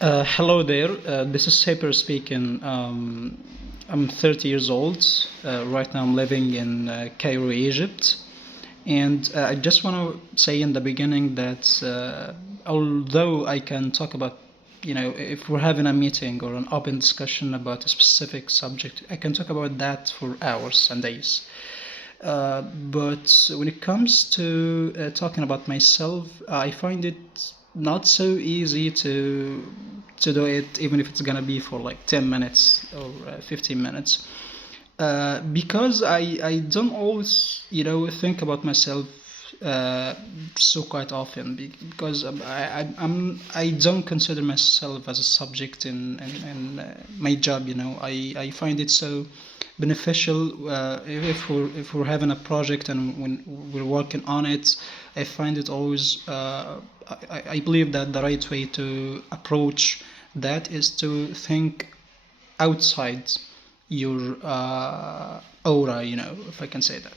Hello there. This is Saper speaking. I'm 30 years old. Right now, I'm living in Cairo, Egypt. And I just want to say in the beginning that although I can talk about, if we're having a meeting or an open discussion about a specific subject, I can talk about that for hours and days. But when it comes to talking about myself, I find it not so easy to do it, even if it's gonna be for like 10 minutes or 15 minutes. Because I don't always, think about myself uh, so quite often because I don't consider myself as a subject in my job. I find it so beneficial if we're having a project and when we're working on it. I find it always. I believe that the right way to approach that is to think outside your aura, if I can say that.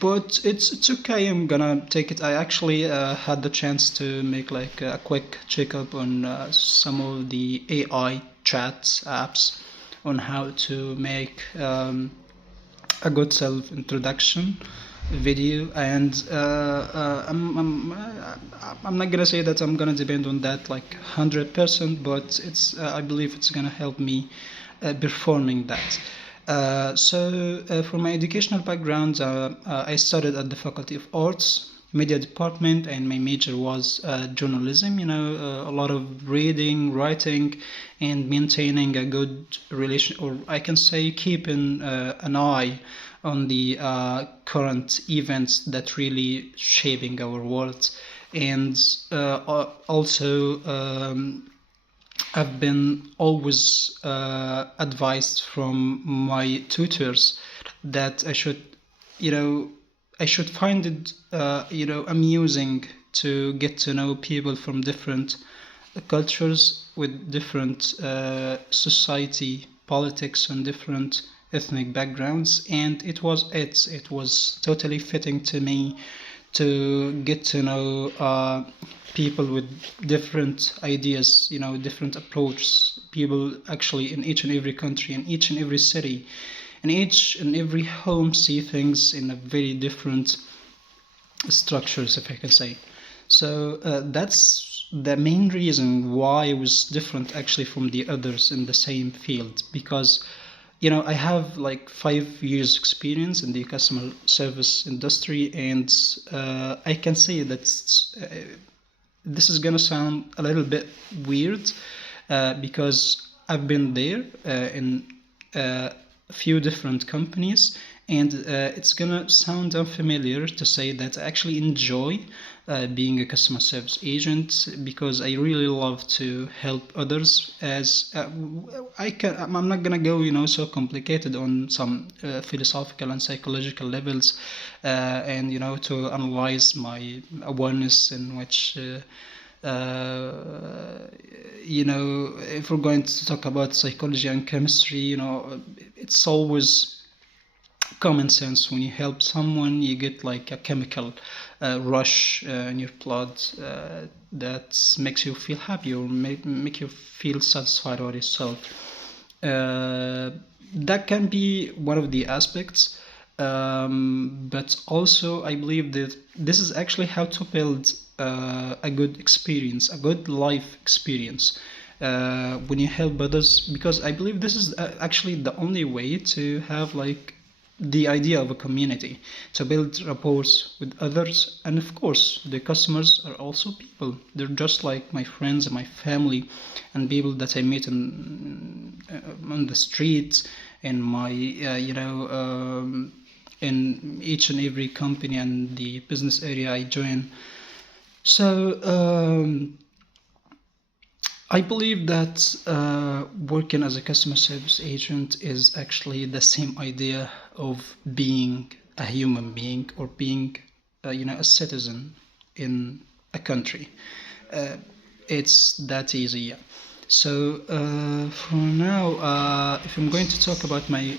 But it's okay. I'm gonna take it. I actually had the chance to make like a quick checkup on some of the AI chat apps on how to make a good self introduction video, and I'm not gonna say that I'm gonna depend on that like 100%, but it's I believe it's gonna help me performing that. For my educational background, I studied at the Faculty of Arts, Media Department, and my major was journalism. A lot of reading, writing, and maintaining a good relation, or I can say keeping an eye on the current events that really shaping our world, and also. I've been always advised from my tutors that you know, I should find it, amusing to get to know people from different cultures with different society, politics, and different ethnic backgrounds, and it was totally fitting to me to get to know people with different ideas, different approaches. People actually in each and every country, in each and every city, in each and every home see things in a very different structures, if I can say. So that's the main reason why I was different actually from the others in the same field, because I have like 5 years experience in the customer service industry, and I can say that this is gonna sound a little bit weird because I've been there in a few different companies, and it's gonna sound unfamiliar to say that I actually enjoy being a customer service agent because I really love to help others. As I'm not gonna go, so complicated on some philosophical and psychological levels, and to analyze my awareness in which. If we're going to talk about psychology and chemistry, it's always common sense. When you help someone, you get like a chemical rush in your blood that makes you feel happy or make you feel satisfied with yourself. That can be one of the aspects, but also I believe that this is actually how to build a good experience, a good life experience when you help others, because I believe this is actually the only way to have like the idea of a community, to build rapport with others. And of course the customers are also people, they're just like my friends and my family and people that I meet on the street, in my in each and every company and the business area I join. So I believe that working as a customer service agent is actually the same idea of being a human being or being, a citizen in a country. Uh, it's that easy. Yeah. So for now, if I'm going to talk about my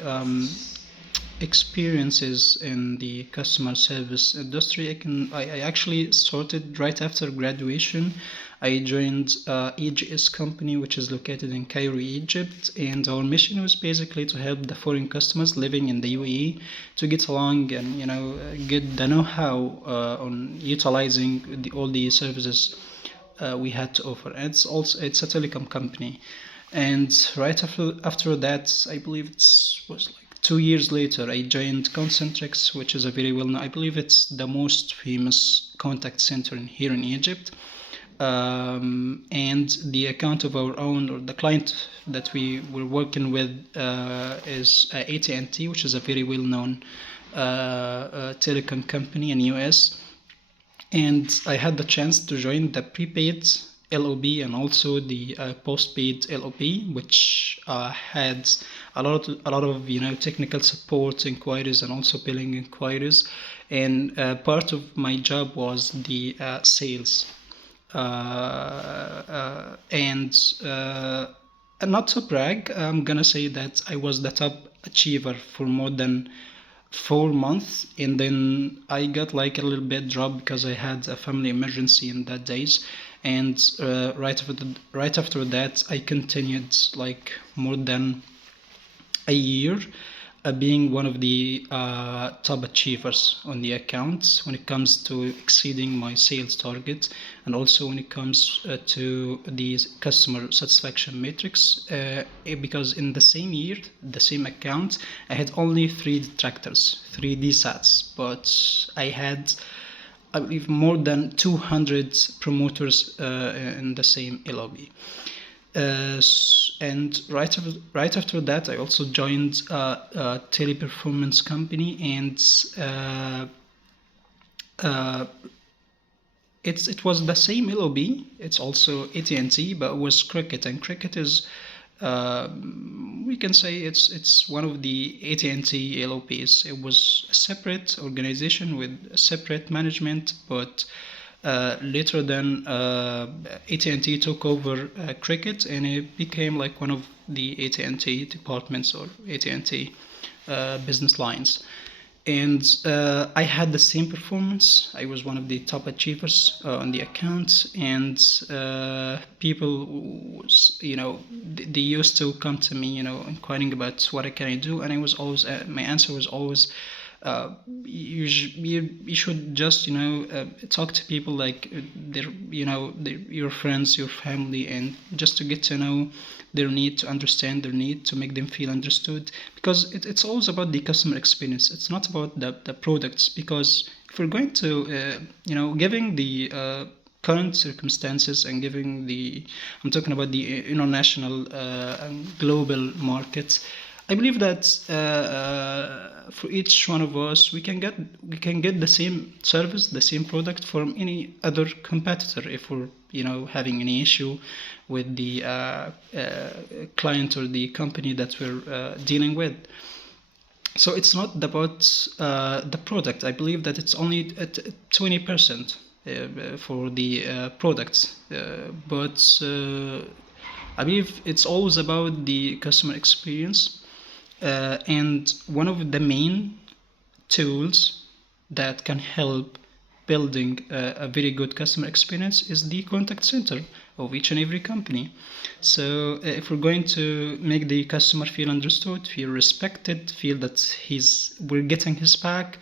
experiences in the customer service industry, I actually started right after graduation. I joined EGS company, which is located in Cairo, Egypt, and our mission was basically to help the foreign customers living in the UAE to get along and get the know-how on utilizing all the services we had to offer. And it's a telecom company, and right after that, I believe it was like 2 years later, I joined Concentrix, which is a very well known. I believe it's the most famous contact center here in Egypt. And the account of our own, or the client that we were working with, is AT&T, which is a very well-known telecom company in US. And I had the chance to join the prepaid LOB and also the postpaid LOB, which had a lot of technical support inquiries and also billing inquiries. And part of my job was the sales. And not to brag, I'm gonna say that I was the top achiever for more than 4 months, and then I got like a little bit drop because I had a family emergency in that days. And right after that, I continued like more than a year, being one of the top achievers on the accounts when it comes to exceeding my sales target, and also when it comes to the customer satisfaction metrics, because in the same year, the same account, I had only 3 detractors, 3 DSATs, but I had, I believe, more than 200 promoters in the same LOB. And right after that, I also joined a teleperformance company, and it was the same LOB. It's also AT&T, but it was Cricket, and Cricket is we can say it's one of the AT&T LOPs. It was a separate organization with a separate management, but later then AT&T took over Cricket, and it became like one of the AT&T departments or AT&T business lines. And I had the same performance. I was one of the top achievers on the account, and people they used to come to me inquiring about what can I do, and I was always my answer was always, you should just talk to people like they're your friends, your family, and just to get to know their need, to understand their need, to make them feel understood, because it's always about the customer experience. It's not about the products, because if we're going to giving the current circumstances and I'm talking about the international and global markets, I believe that for each one of us, we can get the same service, the same product from any other competitor if we're having any issue with the client or the company that we're dealing with. So it's not about the product. I believe that it's only at 20% for the products, but I believe it's always about the customer experience. And one of the main tools that can help building a very good customer experience is the contact center of each and every company. So if we're going to make the customer feel understood, feel respected, feel that we're getting his back,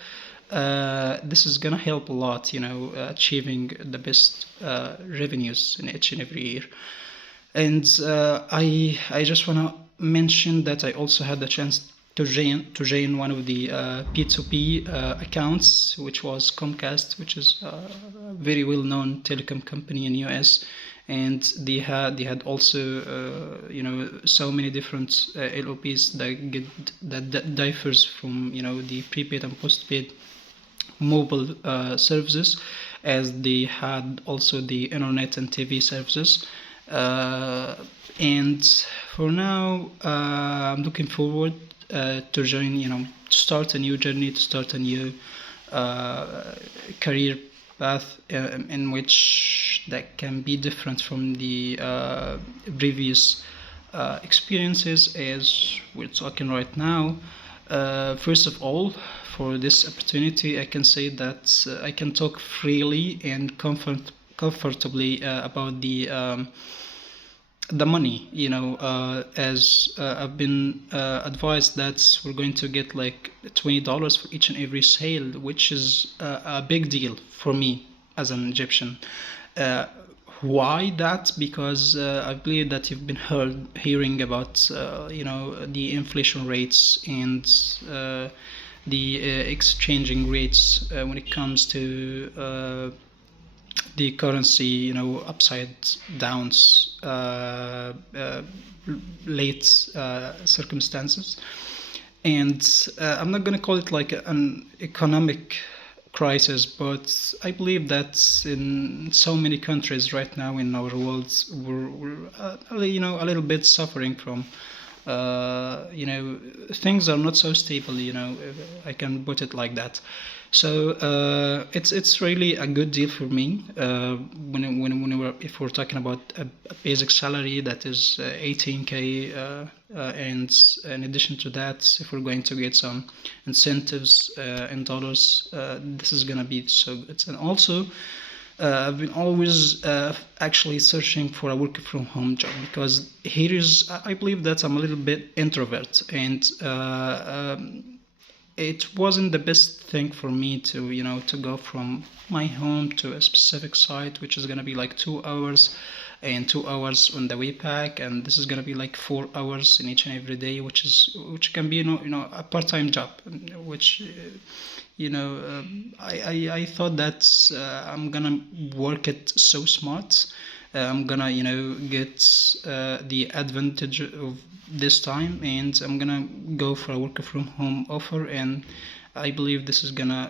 this is gonna help a lot, achieving the best revenues in each and every year. And I just want to mention that I also had the chance to join one of the P2P accounts, which was Comcast, which is a very well-known telecom company in US, and they had also so many different LOPs that differs from the prepaid and postpaid mobile services, as they had also the internet and TV services. And for now, I'm looking forward to join, to start a new journey, to start a new career path in which that can be different from the previous experiences as we're talking right now. First of all, for this opportunity, I can say that I can talk freely and comfortably about the money, as I've been advised that we're going to get like $20 for each and every sale, which is a big deal for me as an Egyptian. uh, why that? Because I believe that you've been hearing about the inflation rates and the exchanging rates when it comes to the currency, upside downs, late circumstances. And I'm not going to call it like an economic crisis, but I believe that in so many countries right now in our world, we're a little bit suffering from things are not so stable, I can put it like that. So it's really a good deal for me if we're talking about a basic salary that is 18K, and in addition to that, if we're going to get some incentives in dollars, this is gonna be so good. And also I've been always actually searching for a work from home job, because here is, I believe that I'm a little bit introvert, and it wasn't the best thing for me to go from my home to a specific site, which is gonna be like 2 hours, and 2 hours on the way back, and this is gonna be like 4 hours in each and every day, which can be a part-time job, which I thought that I'm gonna work it so smart. I'm gonna get the advantage of this time, and I'm gonna go for a work from home offer, and I believe this is gonna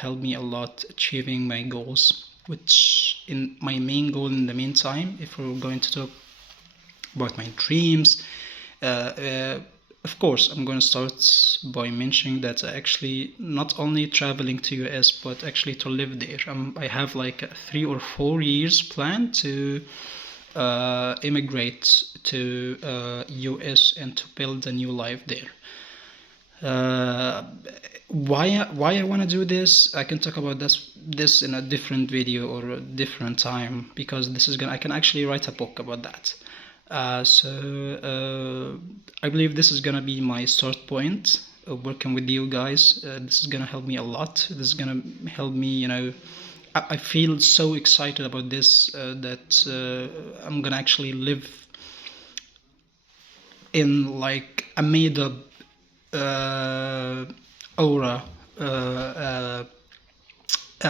help me a lot achieving my goals, which in my main goal in the meantime, if we're going to talk about my dreams, uh, uh, of course, I'm going to start by mentioning that I actually not only traveling to US, but actually to live there. I have like 3 or 4 years planned to immigrate to US and to build a new life there. Why I want to do this, I can talk about this in a different video or a different time, because this is gonna I can actually write a book about that. I believe this is gonna be my start point of working with you guys. This is gonna help me a lot. This is gonna help me, I feel so excited about this, that I'm gonna actually live in like a made up aura,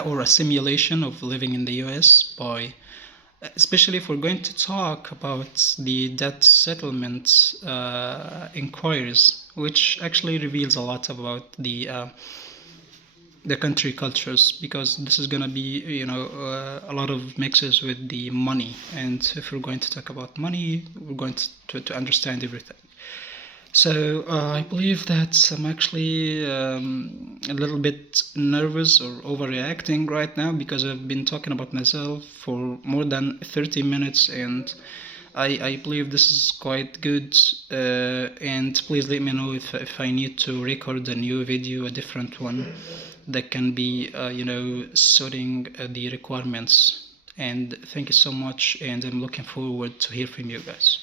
or a simulation of living in the US, by especially if we're going to talk about the debt settlement inquiries, which actually reveals a lot about the country cultures, because this is going to be a lot of mixes with the money, and if we're going to talk about money, we're going to understand everything. So I believe that I'm actually a little bit nervous or overreacting right now, because I've been talking about myself for more than 30 minutes, and I believe this is quite good. And please let me know if I need to record a new video, a different one that can be, suiting the requirements. And thank you so much, and I'm looking forward to hear from you guys.